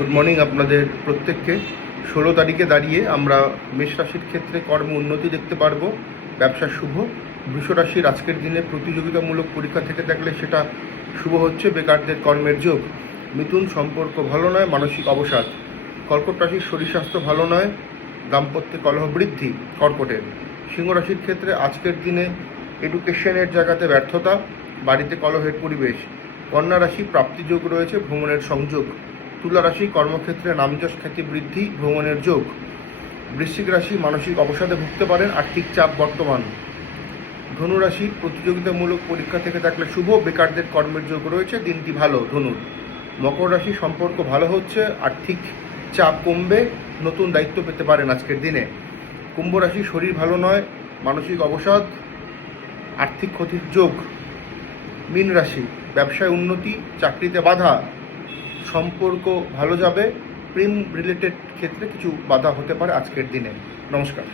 Good morning আপনাদের প্রত্যেককে। 16 তারিখে দাঁড়িয়ে আমরা মেষ রাশির ক্ষেত্রে কর্ম উন্নতি দেখতে পারবো, ব্যবসা শুভ। বৃষ রাশির আজকের দিনে প্রতিযোগিতামূলক পরীক্ষা থেকে থাকলে সেটা শুভ হচ্ছে, বেকারদের কর্মের যোগ। মিথুন সম্পর্ক ভালো নয়, মানসিক অবসাদ। কর্কট রাশির শরীর স্বাস্থ্য ভালো নয়, দাম্পত্যে কলহ বৃদ্ধি কর্কটের। সিংহ রাশির ক্ষেত্রে আজকের দিনে এডুকেশনের জায়গাতে ব্যর্থতা, বাড়িতে কলহের পরিবেশ। কন্যা রাশি প্রাপ্তিযোগ রয়েছে, ভ্রমণের সংযোগ। তুলা রাশি কর্মক্ষেত্রে নামযশ খ্যাতি বৃদ্ধি, ভ্রমণের যোগ। বৃশ্চিক রাশি মানসিক অবসাদে ভুগতে পারেন, আর্থিক চাপ বর্তমান। ধনু রাশি প্রতিযোগিতামূলক পরীক্ষা থেকে থাকলে শুভ, বেকারদের কর্মের যোগ রয়েছে, দিনটি ভালো ধনুর। মকর রাশি সম্পর্ক ভালো হচ্ছে, আর্থিক চাপ কমবে, নতুন দায়িত্ব পেতে পারেন আজকের দিনে। কুম্ভ রাশি শরীর ভালো নয়, মানসিক অবসাদ, আর্থিক ক্ষতির যোগ। মীন রাশি ব্যবসায় উন্নতি, চাকরিতে বাধা, সম্পর্ক ভালো যাবে, প্রেম রিলেটেড ক্ষেত্রে কিছু বাধা হতে পারে আজকের দিনে। নমস্কার।